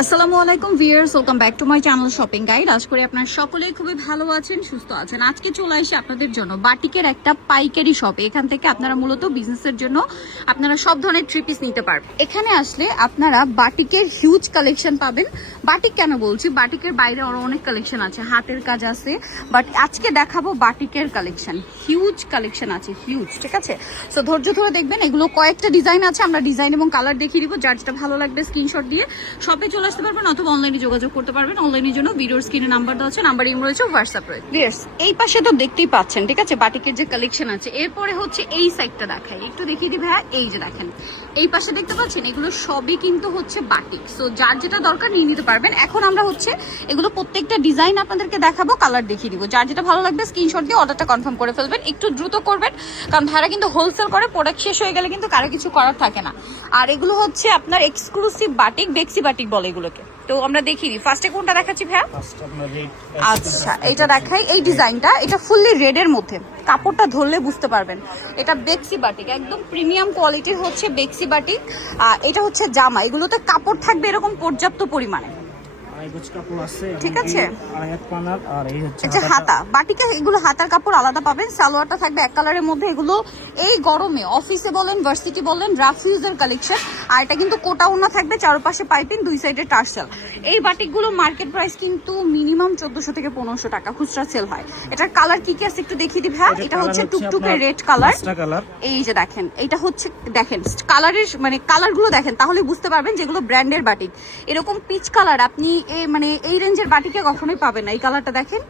আসসালামু আলাইকুম viewers, welcome back to my channel shopping guide. আশা করি আপনারা সকলেই খুবই ভালো আছেন, সুস্থ আছেন। আজকে চলে আসি আপনাদের জন্য বাটিকের একটা পাইকারি শপে। এখান থেকে আপনারা মূলত বিজনেসের জন্য আপনারা সব ধরনের থ্রি পিস নিতে পারবেন। এখানে আসলে আপনারা বাটিকের হিউজ কালেকশন পাবেন। বাটিক কেন বলছি, বাটিকের বাইরে আরো অনেক কালেকশন আছে, হাতের কাজ আছে, বাট আজকে দেখাবো বাটিকের কালেকশন। হিউজ কালেকশন আছে, হিউজ, ঠিক আছে? সো ধৈর্য ধরে দেখবেন। এগুলো কয়েকটা ডিজাইন আছে, আমরা ডিজাইন এবং কালার দেখিয়ে দিব। যার যেটা ভালো লাগবে স্ক্রিনশট দিয়ে শপে চলে আসতে পারবেন অথবা অনলাইনে যোগাযোগ করতে পারবেন। অনলাইনের জন্য ভিডিওর স্ক্রিনে নাম্বার দেওয়া আছে, নাম্বার ইমো রয়েছে, হোয়াটসঅ্যাপ রয়েছে। এই পাশে তো দেখতেই পাচ্ছেন, ঠিক আছে, বাটিকের যে কালেকশন আছে। এরপরে হচ্ছে এই সাইডটা দেখাই, একটু দেখিয়ে দিই ভাইয়া। এই যে দেখেন, এই পাশে দেখতে পাচ্ছেন, এগুলো সবই কিন্তু হচ্ছে বাটিক। সো যার যেটা দরকার নিয়ে নিতে পারবেন। এখন আমরা হচ্ছে এগুলো প্রত্যেকটা ডিজাইন আপনাদেরকে দেখাবো, কালার দেখিয়ে দিব। যার যেটা ভালো লাগবে স্ক্রিনশট দিয়ে অর্ডারটা কনফার্ম করে ফেলবেন। একটু দ্রুত করবেন, কারণ ভাইরা কিন্তু হোলসেল করে, প্রোডাক্ট শেষ হয়ে গেলে কিন্তু কারো কিছু করার থাকে না। আর এগুলো হচ্ছে আপনার এক্সক্লুসিভ বাটিক, বেক্সি বাটিক বলে এগুলোকে। তো আমরা দেখিয়ে দিই। ফার্স্টে কোনটা দেখাচ্ছি ভাইয়া? আচ্ছা, এটা দেখাই। এই ডিজাইনটা, এটা ফুললি রেডের মধ্যে, কাপড়টা ধরলে বুঝতে পারবেন এটা বেক্সি বাটিক, একদম প্রিমিয়াম কোয়ালিটির হচ্ছে বেক্সি বাটিক। এটা হচ্ছে জামা, এগুলোতে কাপড় থাকবে এরকম পর্যাপ্ত পরিমাণে, ঠিক আছে? এটা হাতা বাটিকে, এগুলো হাতার কাপড় আলাদা পাবেন। সালোয়ারটা থাকবে এক কালারের মধ্যে। এগুলো এই গরমে অফিসে বলেন, ভার্সিটি বলেন, রাফ ইউজের কালেকশন। আর এটা কিন্তু কোটা ওড়না থাকবে, চারপাশে পাইপিং, দুই সাইডে টার্সেল। এই বাটিকগুলো মার্কেট প্রাইস কিন্তু মিনিমাম 1400 থেকে 1500 টাকা খুচরা সেল হয়। এটার কালার কি কি আছে একটু দেখিয়ে দিই ভাই। এটা হচ্ছে টুকটুকে রেড কালার। এই যে দেখেন, এটা হচ্ছে দেখেন কালারের, মানে কালারগুলো দেখেন, তাহলে বুঝতে পারবেন যেগুলো ব্র্যান্ডের বাটিক। এরকম পিচ কালার আপনি মানে এই রেঞ্জের বাটিকে কখনোই পাবেন না। এই কালারটা দেখেন,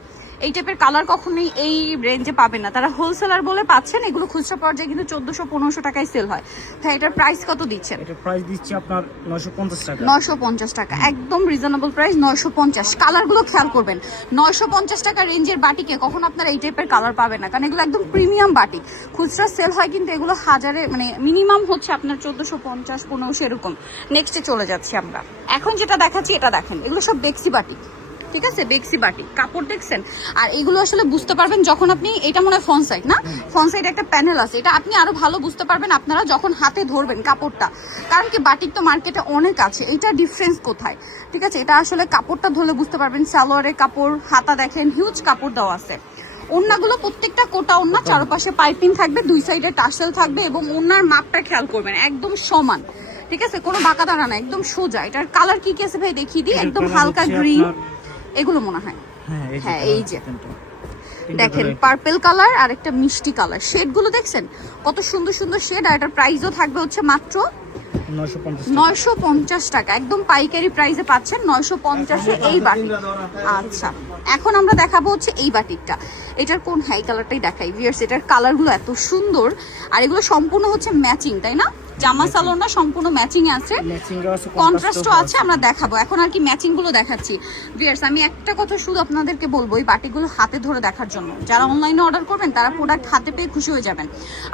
এই টাইপের কালার কখনোই এই রেঞ্জে পাবেন না। তারা হোলসেলার বলে পাচ্ছেন। এগুলো খুচরা পর্যায়ে কিন্তু 1400-1500 টাকায় সেল হয়। হ্যাঁ, এটার প্রাইস কত দিচ্ছেন? এটা প্রাইস দিচ্ছি আপনার 950 টাকা। 950 টাকা, একদম রিজনেবল প্রাইস, 950। কালারগুলো খেয়াল করবেন, 950 টাকা রেঞ্জের বাটিকে কখন আপনারা এই টাইপের কালার পাবেন না, কারণ এগুলো একদম প্রিমিয়াম বাটিক। খুচরা সেল হয় কিন্তু এগুলো হাজারে, মানে মিনিমাম হচ্ছে আপনার 1450-1500 এরকম। নেক্সটে চলে যাচ্ছি আমরা। এখন যেটা দেখাচ্ছি এটা দেখেন, এগুলো সব বেক্সি বাটিক, ঠিক আছে? বেক্সি বাটিক, কাপড় দেখছেন? আর এগুলো আসলে বুঝতে পারবেন যখন আপনি, এটা মনে হয় ফ্রন্ট সাইড না, ফ্রন্ট সাইডে একটা প্যানেল আছে, এটা আপনি আরো ভালো বুঝতে পারবেন আপনারা যখন হাতে ধরবেন কাপড়টা। কারণ কি, বাটিক তো মার্কেটে অনেক আছে, এটা ডিফারেন্স কোথায়, ঠিক আছে? এটা আসলে কাপড়টা ধরলে বুঝতে পারবেন। সালোয়ারের কাপড়, হাতা দেখেন, হিউজ কাপড় দেওয়া আছে। ওড়নাগুলো প্রত্যেকটা কোটা ওড়না, চারপাশে পাইপিং থাকবে, দুই সাইডে টার্সেল থাকবে, এবং ওড়নার মাপটা খেয়াল করবেন একদম সমান, ঠিক আছে? কোনো বাঁকা দাঁড়া না, একদম সোজা। এটার কালার কি কি আছে ভাই দেখিয়ে দিই। একদম হালকা গ্রিন, এগুলো মনে হয়, হ্যাঁ এই যে দেখেন পার্পল কালার আর একটা মিষ্টি কালার। শেডগুলো দেখছেন কত সুন্দর সুন্দর শেড। আর এটার প্রাইসও থাকবে হচ্ছে মাত্র 950 টাকা, একদম পাইকারি প্রাইসে পাচ্ছেন 950-এ এই বাটিক। আচ্ছা, এখন আমরা দেখাবো হচ্ছে এই বাটিকটা। এটার কোন হাই কালারটাই দেখাই ভিউয়ার্স। এটার কালারগুলো এত সুন্দর, আর এগুলো সম্পূর্ণ হচ্ছে ম্যাচিং, তাই না? জামা সালোয়ারটা সম্পূর্ণ ম্যাচিং আছে, কন্ট্রাস্টও আছে। আমরা দেখাবো এখন আর কি ম্যাচিং গুলো দেখাচ্ছি ভিউয়ার্স। আমি একটা কথা শুধু আপনাদেরকে বলবো, এই বাটিকগুলো হাতে ধরে দেখার জন্য। যারা অনলাইনে অর্ডার করবেন তারা প্রোডাক্ট হাতে পেয়ে খুশি হয়ে যাবেন।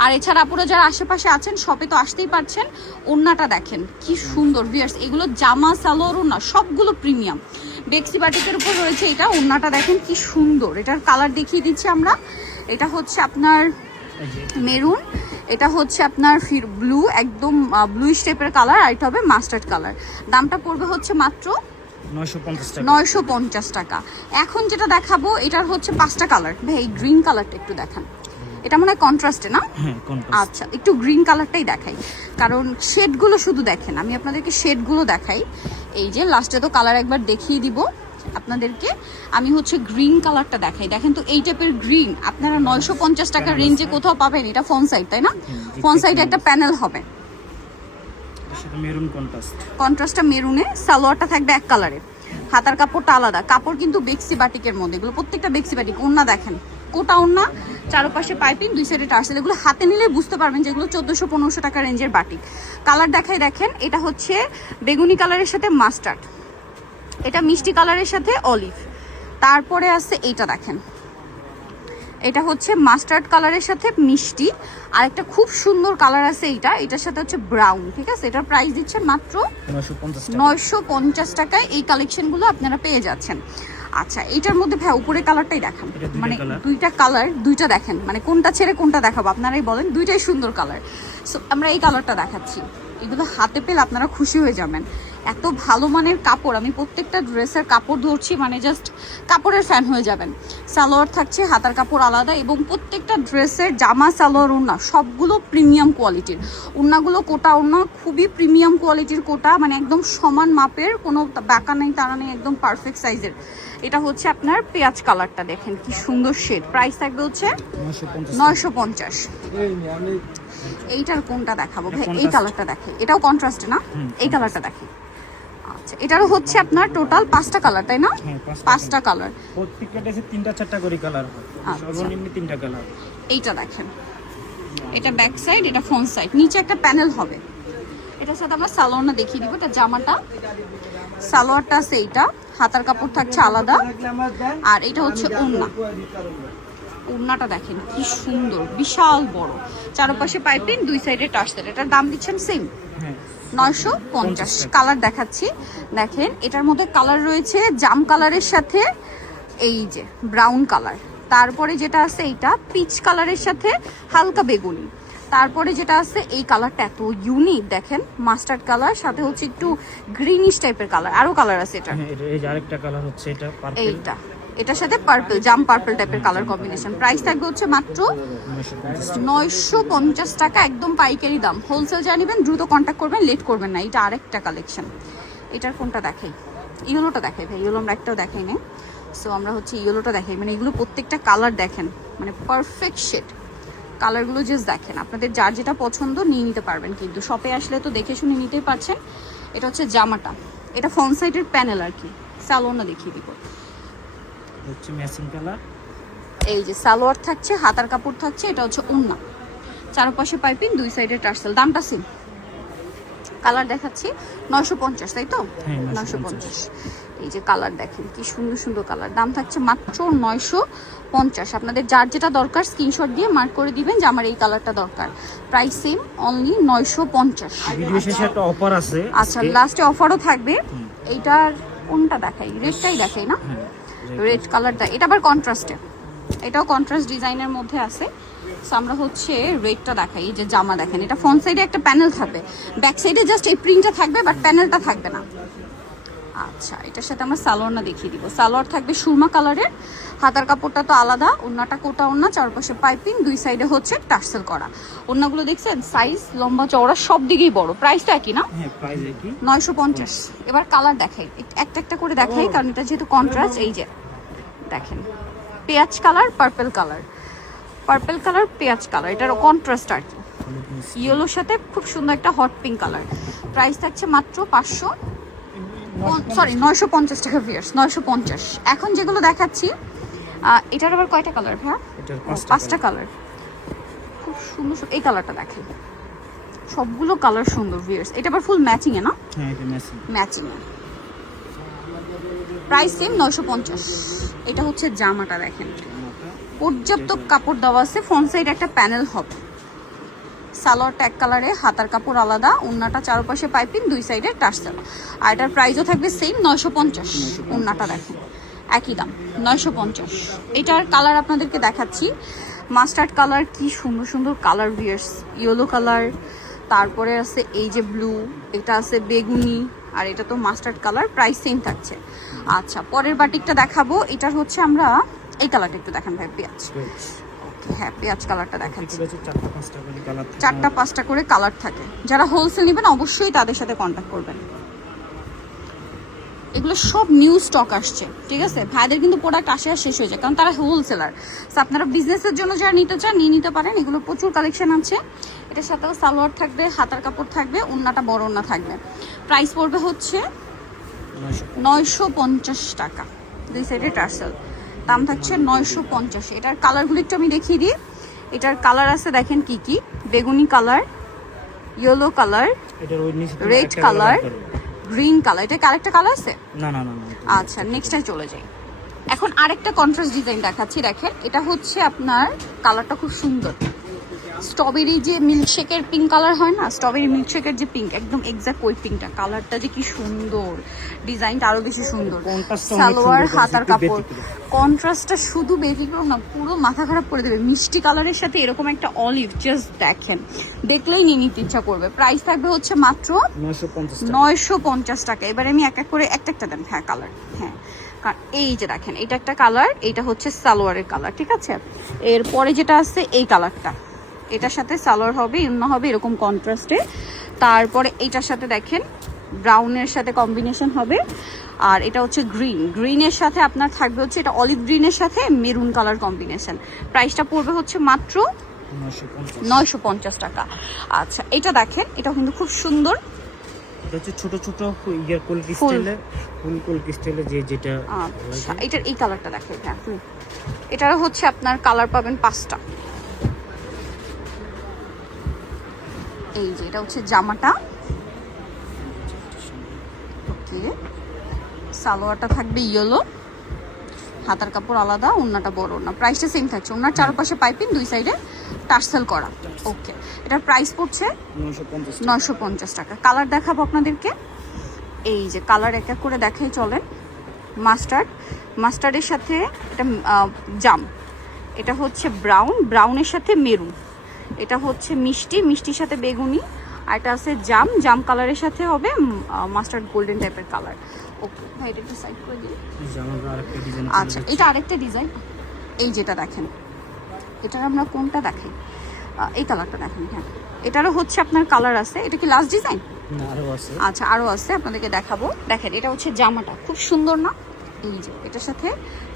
আর এছাড়া আপুরা যারা আশেপাশে আছেন, শপে তো আসতেই পারছেন। ওড়নাটা দেখেন কি সুন্দর ভিউয়ার্স। এগুলো জামা সালোয়ার ওড়না সবগুলো প্রিমিয়াম বেক্সি বাটিকের উপর রয়েছে। এটা ওড়নাটা দেখেন কি সুন্দর। এটার কালার দেখিয়ে দিচ্ছি আমরা। এটা হচ্ছে আপনার মেরুন, এটা হচ্ছে আপনার ব্লু, একদম ব্লু স্টেপের কালার, আর এটা হবে মাস্টার্ড কালার। দামটা পড়বে হচ্ছে মাত্র 950 টাকা। এখন যেটা দেখাবো, এটার হচ্ছে 5টা কালার। ভাই এই গ্রিন কালারটা একটু দেখান, এটা মনে হয় কন্ট্রাস্টে না? আচ্ছা, একটু গ্রিন কালারটাই দেখাই, কারণ শেডগুলো শুধু দেখেন। আমি আপনাদেরকে শেডগুলো দেখাই। এই যে লাস্টে তো কালার একবার দেখিয়ে দিব আপনাদেরকে। আমি হচ্ছে গ্রিন কালারটা দেখাই। দেখেন তো এই টাইপের গ্রিন আপনারা 950 টাকার রেঞ্জে কোথাও পাবেন। এটা ফ্রন্ট সাইড, তাই না? ফ্রন্ট সাইডে একটা প্যানেল হবে, কন্ট্রাস্টটা মেরুনে। সালোয়ারটা থাকবে এক কালারে, হাতার কাপড়টা আলাদা। কাপড় কিন্তু বেক্সি বাটিকের মধ্যে, এগুলো প্রত্যেকটা বেক্সি বাটিক। ওড়না দেখেন কোটা ওড়না, চারপাশে পাইপিং, দুই সাইডে টার্সেল। এগুলো হাতে নিলে বুঝতে পারবেন যে এগুলো 1400-1500 টাকা রেঞ্জের বাটিক। কালার দেখাই দেখেন, এটা হচ্ছে বেগুনি কালারের সাথে মাস্টার্ড, এটা মিষ্টি কালারের সাথে অলিভ। তারপরে আছে এইটা দেখেন, এটা হচ্ছে মাস্টার্ড কালারের সাথে মিষ্টি। আর একটা খুব সুন্দর কালার আছে এইটা, এটার সাথে হচ্ছে ব্রাউন, ঠিক আছে? এটার প্রাইস দিচ্ছে মাত্র 950 টাকায়। এই কালেকশনগুলো আপনারা পেয়ে যাচ্ছেন। আচ্ছা, এটার মধ্যে ভাই উপরে কালারটাই দেখান, মানে দুইটা কালার, দুইটা দেখেন, মানে কোনটা ছেড়ে কোনটা দেখাবো আপনারাই বলেন। দুইটাই সুন্দর কালার। সো আমরা এই কালারটা দেখাচ্ছি। এগুলো হাতে পেলে আপনারা খুশি হয়ে যাবেন। এত ভালো মানের কাপড়, আমি প্রত্যেকটা ড্রেসের কাপড় ধরছি, মানে জাস্ট কাপড়ের ফ্যান হয়ে যাবেন। সালোয়ার থাকছে, হাতার কাপড় আলাদা, এবং প্রত্যেকটা ড্রেসের জামা, সালোয়ার, ওড়না সবগুলো প্রিমিয়াম কোয়ালিটির। ওড়নাগুলো কোটা ওড়না, খুবই প্রিমিয়াম কোয়ালিটির কোটা, মানে একদম সমান মাপের, কোনো বাঁকা নেই তারা নেই, একদম পারফেক্ট সাইজের। এটা হচ্ছে আপনার পেঁয়াজ কালারটা, দেখেন কি সুন্দর শেড। প্রাইস থাকবে হচ্ছে 950। এইটার কোনটা দেখাবো ভাই? এই কালারটা দেখে, এটাও কন্ট্রাস্টে না? এই কালারটা দেখে। আচ্ছা, এটারও হচ্ছে আপনার টোটাল 5টা কালার, তাই না? 5টা কালার, প্রত্যেকটা ড্রেসে 3টা 4টা করে কালার হয়, সর্বনিম্ন 3টা কালার। এইটা দেখেন, এটা ব্যাক সাইড, এটা ফ্রন্ট সাইড, নিচে একটা প্যানেল হবে। এটার সাথে আমরা সালোয়ারটা দেখিয়ে দিব। এটা জামাটা, সালোয়ারটা আছে এইটা, হাতার কাপড় থাকছে আলাদা, আর এটা হচ্ছে ওড়না। ওড়নাটা দেখেন কি সুন্দর, বিশাল বড়, চারপাশে পাইপিং, 2 সাইডে টার্সেল। এটার দাম দিচ্ছেন সেম 950। কালার দেখাচ্ছি, দেখেন এটার মধ্যে কালার রয়েছে জাম কালারের সাথে এই যে ব্রাউন কালার, তারপরে যেটা আছে এইটা পিচ কালারের সাথে হালকা বেগুনি, তারপরে যেটা আছে এই কালারটা এত ইউনিক, দেখেন মাস্টার্ড কালার, সাথে হচ্ছে একটু গ্রিনিশ টাইপের কালার, আরো কালার আছে। এটা এই যে আরেকটা কালার হচ্ছে এটা পার্পল, এইটা এটার সাথে পার্পল, জাম পার্পল টাইপের কালার কম্বিনেশন। প্রাইস থাকবে হচ্ছে মাত্র 950 টাকা, একদম পাইকারি দাম। হোলসেল যা নেবেন দ্রুত কন্ট্যাক্ট করবেন, লেট করবেন না। এটা আরেকটা কালেকশন, এটার কোনটা দেখাই? ইয়েলোটা দেখাই ভাই, ইয়েলো আমরা একটাও দেখাই না। সো আমরা হচ্ছে ইয়েলোটা দেখাই, মানে এগুলো প্রত্যেকটা কালার দেখেন, মানে পারফেক্ট শেড। কালারগুলো জাস্ট দেখেন, আপনাদের যার যেটা পছন্দ নিয়ে নিতে পারবেন, কিন্তু শপে আসলে তো দেখে শুনে নিতেই পারছেন। এটা হচ্ছে জামাটা, এটা ফ্রন্ট সাইডের প্যানেল আর কি, সালোয়ারটা দেখিয়ে দিব। হচ্ছে ম্যাচিং কালার, এই যে সালোয়ার থাকছে, হাতার কাপড় থাকছে, এটা হচ্ছে ওড়না, চারপাশে পাইপিং, 2 সাইডে টার্সেল। দামটা সেম। কালার দেখাচ্ছি 950, তাই তো? 950। এই যে কালার দেখেন কি সুন্দর সুন্দর কালার, দাম থাকছে মাত্র 950। আপনাদের যার যেটা দরকার স্ক্রিনশট দিয়ে মার্ক করে দিবেন যে আমার এই কালারটা দরকার। Price same, only 950। ভিডিও শেষে একটা অফার আছে। আচ্ছা, লাস্টে অফারও থাকবে। এইটার কোনটা দেখাই? রেডটাই দেখাই না? রেড কালারটা, এটা আবার কন্ট্রাস্টে, এটাও কন্ট্রাস্ট ডিজাইনের মধ্যে আছে। সো আমরা হচ্ছে রেডটা দেখাই। এই যে জামা দেখেন, এটা ফ্রন্ট সাইডে একটা প্যানেল থাকবে, ব্যাক সাইডে জাস্ট এই প্রিন্টটা থাকবে, বাট প্যানেলটা থাকবে না। আচ্ছা, এটার সাথে আমরা সালোয়ারটা দেখিয়ে দিব। সালোয়ার থাকবে সুরমা কালারের, হাতার কাপড়টা তো আলাদা, ওড়নাটা কোটা ওড়না, চারপাশে পাইপিং, 2 সাইডে হচ্ছে টার্সেল করা। ওড়নাগুলো দেখছেন সাইজ, লম্বা চওড়া সব দিকেই বড়। প্রাইসটা একই না? হ্যাঁ, প্রাইস একই, 950। এবার কালার দেখাই, একটা একটা করে দেখাই, কারণ এটা যেহেতু কন্ট্রাস্ট। এই যে দেখেন পেঁয়াজ colour, purple colour, purple colour, পেঁয়াজ কালার, এটার কন্ট্রাস্ট আর কি, ইয়েলোর সাথে খুব সুন্দর একটা হট পিঙ্ক কালার। প্রাইস থাকছে মাত্র 950 টাকা ভিউয়ার্স, 950। এখন যেগুলো দেখাচ্ছি এটার আবার কয়টা কালার ভাইয়া? এটার 5টা কালার, খুব সুন্দর। এই কালারটা দেখেন, সবগুলো কালার সুন্দর ভিউয়ার্স। এটা আবার ফুল ম্যাচিং এ না? হ্যাঁ, এটা ম্যাচিং। ম্যাচিং এ। Price same 950। এটা হচ্ছে জামাটা দেখেন, পর্যাপ্ত কাপড় দেওয়া আছে, ফ্রন্ট সাইড একটা প্যানেল হবে, সালোয়ারটা এক কালারে, হাতার কাপড় আলাদা, ওড়নাটা চারপাশে পাইপিং, 2 সাইডে টার্সেল। আর এটার প্রাইসও থাকবে সেম 950। ওড়নাটা দেখেন একই দাম 950। এটার কালার আপনাদেরকে দেখাচ্ছি, মাস্টার্ড কালার, কি সুন্দর সুন্দর কালার ভিউয়ার্স, ইয়েলো কালার, তারপরে আছে এই যে ব্লু, এটা আছে বেগুনি, আর এটা তো মাস্টার্ড কালার। প্রাইস সেম থাকছে। আচ্ছা, পরের বাটিকটা দেখাবো। এটার হচ্ছে আমরা এই কালারটা একটু দেখান ভাই, পেঁয়াজ। হ্যাঁ, পেঁয়াজ কালারটা দেখাচ্ছি। 4টা 5টা করে কালার থাকে। যারা হোলসেল নেবেন অবশ্যই তাদের সাথে কন্ট্যাক্ট করবেন। এগুলো সব নিউ স্টক আসছে, ঠিক আছে? ভাইদের কিন্তু প্রোডাক্ট আসে আর শেষ হয়ে যায়, কারণ তারা হোলসেলার। সো আপনারা বিজনেসের জন্য যারা নিতে চান নিয়ে নিতে পারেন, এগুলো প্রচুর কালেকশন আছে। এটার সাথেও সালোয়ার থাকবে, হাতার কাপড় থাকবে, ওড়নাটা বড় ওড়না থাকবে। প্রাইস পড়বে হচ্ছে 950 টাকা, 2 সাইডে টার্সেল। দাম থাকছে 950। এটার কালারগুলো একটু আমি দেখিয়ে দিই। এটার কালার আছে দেখেন কি কি, বেগুনি colour, yellow colour, red colour, green colour. এটা আরেকটা কালার আছে? না না না। আচ্ছা, নেক্সটে চলে যাই। এখন আরেকটা কন্ট্রাস্ট ডিজাইন দেখাচ্ছি, দেখেন এটা হচ্ছে আপনার কালারটা খুব সুন্দর, স্ট্রবেরি যে মিল্কশেকের পিঙ্ক কালার হয় না, স্ট্রবেরি মিল্কশেকের যে পিঙ্ক, একদম এক্সাক্ট ওই পিঙ্কটা। কালারটা যে কি সুন্দর, ডিজাইনটা আরো বেশি সুন্দর। সালোয়ার হাতার কাপড় কন্ট্রাস্টটা শুধু ব্যতিক্রম না, পুরো মাথা খারাপ করে দেবে। মিষ্টি কালারের সাথে এরকম একটা অলিভ, জাস্ট দেখেন, দেখলেই নিয়ে নিতে ইচ্ছা করবে। প্রাইস থাকবে হচ্ছে মাত্র 950 টাকা। এবারে আমি এক এক করে একটা দেন। হ্যাঁ কালার, হ্যাঁ এই যে দেখেন, এটা একটা কালার, এটা হচ্ছে সালোয়ারের কালার, ঠিক আছে। এরপরে যেটা আছে এই কালারটা, এটার সাথে সালোয়ার হবে, ইউনা হবে এরকম কন্ট্রাস্টে। তারপরে এইটার সাথে দেখেন ব্রাউনের সাথে কম্বিনেশন হবে। আর এটা হচ্ছে গ্রিনের সাথে আপনার থাকবে হচ্ছে, এটা অলিভ গ্রিনের সাথে মেরুন কালার কম্বিনেশন। প্রাইসটা পড়বে হচ্ছে মাত্র 950 টাকা। আচ্ছা এটা দেখেন, এটা কিন্তু খুব সুন্দর। এটা হচ্ছে ছোট ছোট ইয়ার কোল ক্রিস্টালে, ফুল কোল ক্রিস্টালে যেটা। আচ্ছা এটার এই কালারটা দেখেন। হ্যাঁ এটারও হচ্ছে আপনার কালার পাবেন 5টা। এই যে এটা হচ্ছে জামাটা, ওকে। সালোয়ারটা থাকবে ইয়েলো, হাতার কাপড় আলাদা, ওড়নাটা বড় ওড়না। প্রাইসটা সেম থাকছে, ওড়নার চারপাশে পাইপিং, দুই সাইডে টার্সেল করা, ওকে। এটার প্রাইস পড়ছে 950 টাকা। কালার দেখাবো আপনাদেরকে, এই যে কালার এক এক করে দেখাই চলেন। মাস্টার্ডের সাথে এটা জাম, এটা হচ্ছে ব্রাউনের সাথে মেরুন, এটা হচ্ছে মিষ্টির সাথে বেগুনি, আর এটা আছে জাম কালারের সাথে হবে মাস্টার্ড গোল্ডেন টাইপের কালার, ওকে। ভাই এটা একটু সাইড করে দিই। আচ্ছা এটা আরেকটা ডিজাইন, এই যেটা দেখেন, এটার আমরা কোনটা দেখাই, এই কালারটা দেখেন। হ্যাঁ এটারও হচ্ছে আপনার কালার আছে। এটা কি লাস্ট ডিজাইন? আচ্ছা আরো আছে, আপনাদেরকে দেখাবো। দেখেন এটা হচ্ছে জামাটা, খুব সুন্দর না? এই যে এটার সাথে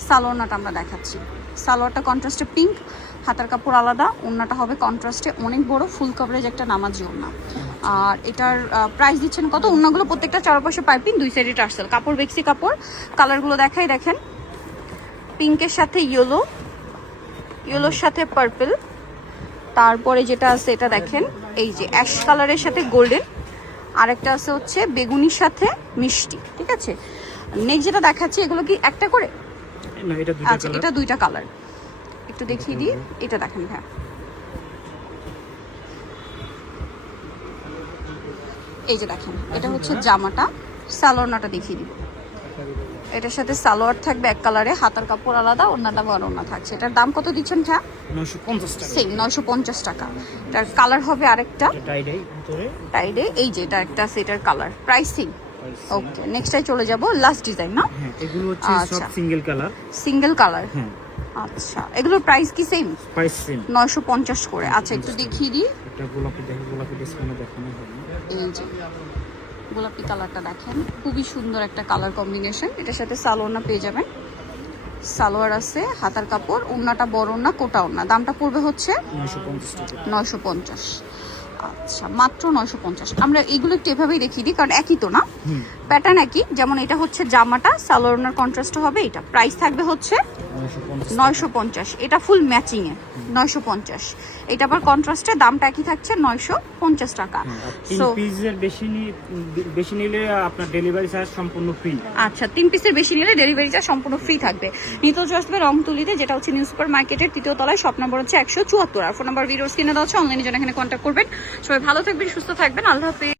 সালোয়ারটা আমরা দেখাচ্ছি। সালোয়ারটা কন্ট্রাস্টে পিঙ্ক, হাতার কাপড় আলাদা, ওড়নাটা হবে কন্ট্রাস্টে অনেক বড় ফুল কভারেজ একটা নামাজি ওড়না। আর এটার প্রাইস দিচ্ছেন কত? ওড়নাগুলো প্রত্যেকটা চারপাশে পাইপিং, দুই সাইডে টার্সেল, কাপড় বেক্সি কাপড়। কালারগুলো দেখাই, দেখেন পিঙ্কের সাথে ইয়েলোর সাথে পার্পল। তারপরে যেটা আছে এটা দেখেন, এই যে অ্যাশ কালারের সাথে গোল্ডেন, আরেকটা আছে হচ্ছে বেগুনির সাথে মিষ্টি, ঠিক আছে। নেক্সট যেটা দেখাচ্ছি, এগুলো কি একটা করে? আচ্ছা এটা দুইটা কালার, একটু দেখিয়ে দিই। এটা দেখেন, হ্যাঁ এই যে দেখেন, এটা হচ্ছে জামাটা। সালোয়ারটা দেখিয়ে দিব। এটার সাথে সালোয়ার থাকবে এক কালারে, হাতার কাপড় আলাদা, ওড়নাটা বড় ওড়না থাকছে। এটার দাম কত দিচ্ছেন? হ্যাঁ 950 টাকা, সেম 950 টাকা। এটার কালার হবে আরেকটা টাইডে, এই যে এটা একটা আছে, এটার কালার প্রাইসিং, ওকে। নেক্সটটাই চলে যাব, লাস্ট ডিজাইন না? হ্যাঁ এগুলো হচ্ছে সব সিঙ্গেল কালার। হ্যাঁ আচ্ছা এগুলোর প্রাইস কি সেম? প্রাইস সেম 950 করে। আচ্ছা একটু দেখিয়ে দিই। এটা গোলাপি ডিসপ্লে দেখানো হবে। এই যে গোলাপি কালারটা দেখেন, খুবই সুন্দর একটা কালার কম্বিনেশন। এটার সাথে সালোয়ার পেয়ে যাবেন, সালোয়ার আছে, হাতার কাপড়, ওড়নাটা বড় ওড়না, কোটা ওড়না। দামটা পড়বে হচ্ছে 950। আচ্ছা মাত্র 950। আমরা এইগুলো একটু এভাবেই দেখিয়ে দিই, কারণ একই তো না, প্যাটার্ন একই। যেমন এটা হচ্ছে জামাটা, সালোয়ার ওড়নার কন্ট্রাস্ট হবে। এটা প্রাইস থাকবে হচ্ছে 950। এটা ফুল ম্যাচিং এ 950। এটা আবার কন্ট্রাস্টে, দামটা একই থাকছে 950 টাকা। সো 3 পিসের বেশি নিলে আপনার ডেলিভারি চার্জ সম্পূর্ণ ফ্রি। আচ্ছা 3 পিসের বেশি নিলে ডেলিভারি চার্জ সম্পূর্ণ ফ্রি থাকবে। নিতে আসবে রংতুলিতে, যেটা হচ্ছে নিউ সুপার মার্কেটের 3য় তলায়, শপ নম্বর হচ্ছে 174। আর ফোন নাম্বার ভিডিওর স্ক্রিনে দেওয়া আছে, অনলাইনে জন্য এখানে কন্ট্যাক্ট করবেন। সবাই ভালো থাকবেন, সুস্থ থাকবেন, আল্লাহ হাফেজ।